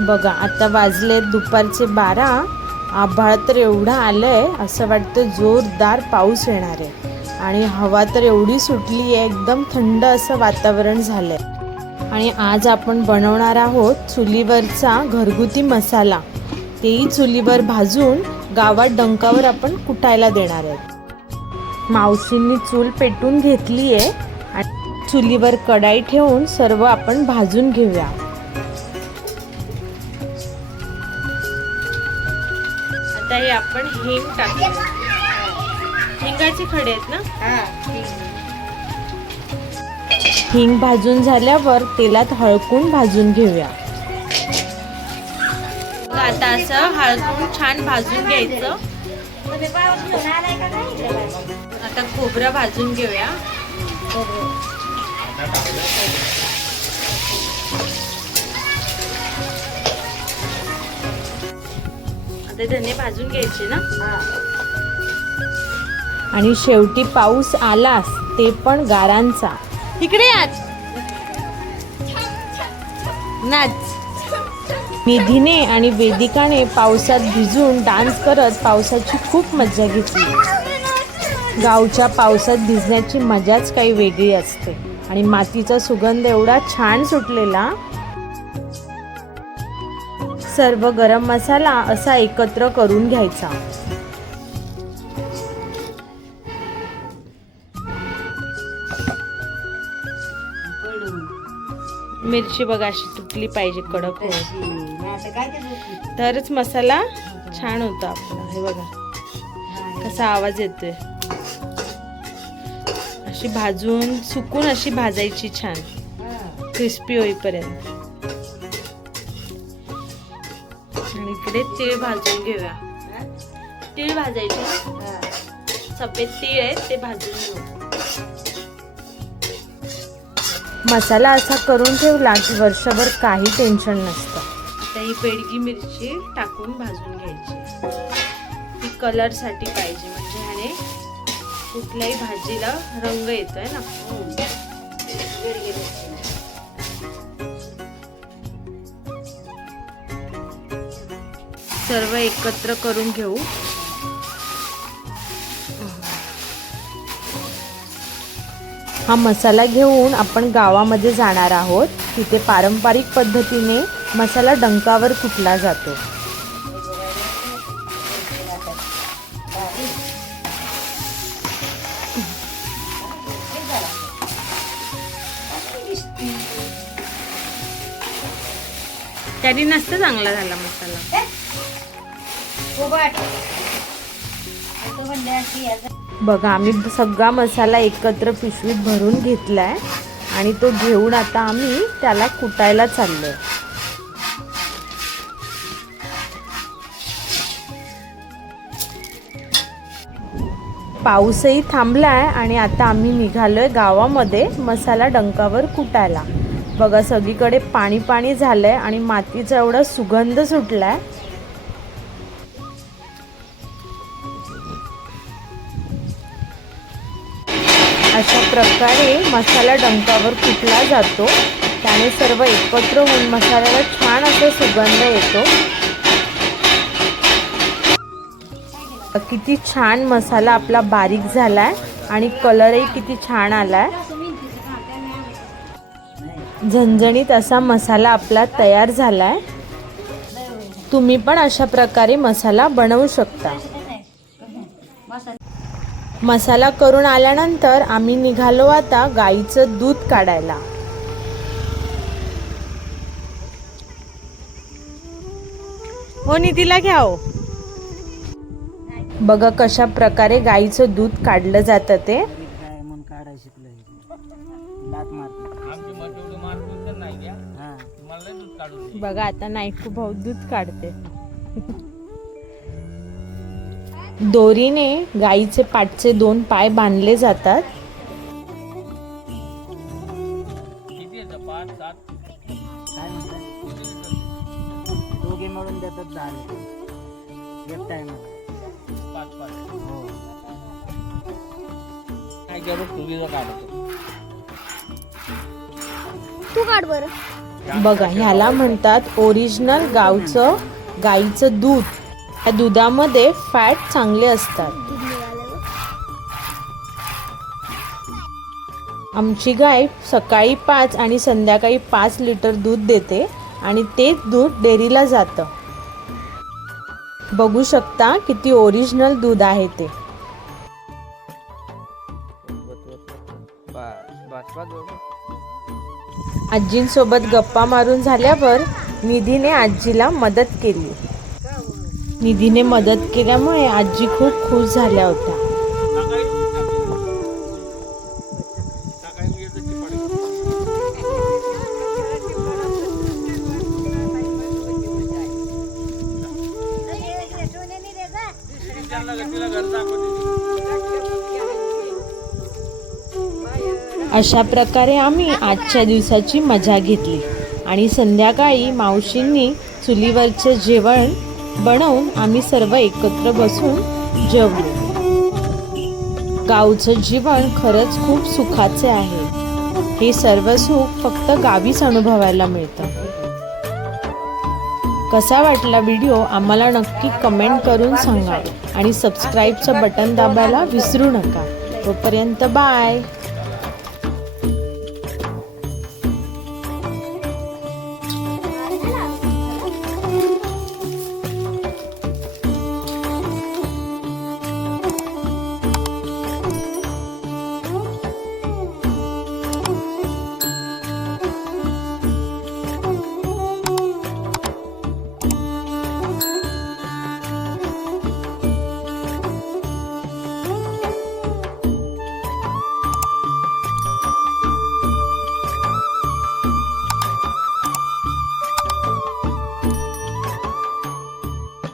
बघा आता वाजले दुपारचे 12. आभाळ तर एवढं आलंय असं वाटतं जोरदार पाऊस येणार आहे आणि हवा तर एवढी सुटली आहे, एकदम थंड असं वातावरण झालंय. आणि आज आपण बनवणार आहोत चुलीवरचा घरगुती मसाला. तेही चुलीवर भाजून गावात डंकावर आपण कुटायला देणार आहोत. मावशींनी चूल पेटून घेतली आहे आणि चुलीवर कढाई ठेवून सर्व आपण भाजून घेऊया. आता हे आपण हिंग टाकूया. हिंगाचे खडे आहेत ना. हिंग भाजून झाल्यावर तेलात हळकून भाजून घेऊया. आता असं हळकून छान भाजून घ्यायचं. आता खोबरं भाजून घेऊया. आता धने भाजून घ्यायचे ना. आणि शेवटी पाऊस आलास ते पण गारांचा. इकडे आज नाच. निधीने आणि वेदिकाने पावसात भिजून डान्स करत पावसाची खूप मजा घेतली. गावच्या पावसात भिजण्याची मजाच काही वेगळी असते. आणि मातीचा सुगंध एवढा छान सुटलेला. सर्व गरम मसाला असा एकत्र करून घ्यायचा. मिरची बघा अशी तुटली पाहिजे, कडक हो, तरच मसाला छान होता आपला. हे बघा कसा आवाज येतोय. अशी भाजून सुकून अशी भाजायची छान क्रिस्पी होईपर्यंत. आणि इकडे तीळ भाजून घेऊया. तीळ भाजायचे, सफेद तीळ आहेत ते भाजून घेऊ. मसाला असा करून ठेवला की वर्षभर काही टेन्शन नसतं. आता ही बेडगी मिरची टाकून भाजून घ्यायची. ती कलर साठी पाहिजे, म्हणजे ह्याने कुठल्याही भाजीला रंग येतोय ना. सर्व एकत्र करून घेऊ. हा मसाला घेऊन आपण गावामध्ये जाणार आहोत. तिथे पारंपरिक पद्धतीने मसाला डंकावर कुटला जातो. त्याने नसतं चांगला झाला मसाला. बघा आम्ही सगळा मसाला एकत्र पिशवीत भरून घेतलाय आणि तो घेऊन आता आम्ही त्याला कुटायला चाललोय. पाऊसही थांबलाय आणि आता आम्ही निघालोय गावामध्ये मसाला डंकावर कुटायला. बघा सगळीकडे पाणी पाणी झालंय आणि मातीचा एवढा सुगंध सुटलाय. अशा प्रकारे मसाला डंकावर कुटला जातो. त्याने सर्व एकत्र होऊन मसाल्याला छान असा सुगंध येतो. किती छान मसाला आपला बारीक झालाय आणि कलरही किती छान आलाय. झणझणीत असा मसाला आपला तयार झालाय. तुम्ही पण अशा प्रकारे मसाला बनवू शकता. मसाला करून आल्यानंतर आम्ही निघालो आता गाईचं दूध काढायला. हो निधीला घ्या हो. बघा कशा प्रकारे गाईचं दूध काढलं जातं ते. बघा आता नायकू भाऊ दूध काढते. दोरीने गाईचे पाठचे 2 पाय बांधले जातात. दोघे मिळून देतात 10 एक टाइम 5-5. हो काय करू तुझी काढतो. तू काढ बरं. बघा, ह्याला म्हणतात ओरिजिनल गावचं गाईचं दूध. या दुधामध्ये फॅट चांगले असतात. आमची गाय सकाळी 5 आणि संध्याकाळी 5 लिटर दूध देते आणि तेच दूध डेअरीला जातं. बघू शकता किती ओरिजिनल दूध आहे ते. आजींसोबत गप्पा मारून झाल्यावर निधीने आजीला मदत केली. निधीने मदत केल्यामुळे आजी खूप खुश झाल्या होत्या. अशा प्रकारे आम्ही आजच्या दिवसाची मजा घेतली आणि संध्याकाळी मावशींनी चुलीवरचे जेवण बनवून आम्ही सर्व एकत्र बसून जेवलो. गावचं जीवन खरंच खूप सुखाचे आहे. हे सर्व सुख फक्त गावीच अनुभवायला मिळतं. कसा वाटला व्हिडिओ आम्हाला नक्की कमेंट करून सांगा आणि सबस्क्राईबचं बटन दाबायला विसरू नका. तोपर्यंत बाय.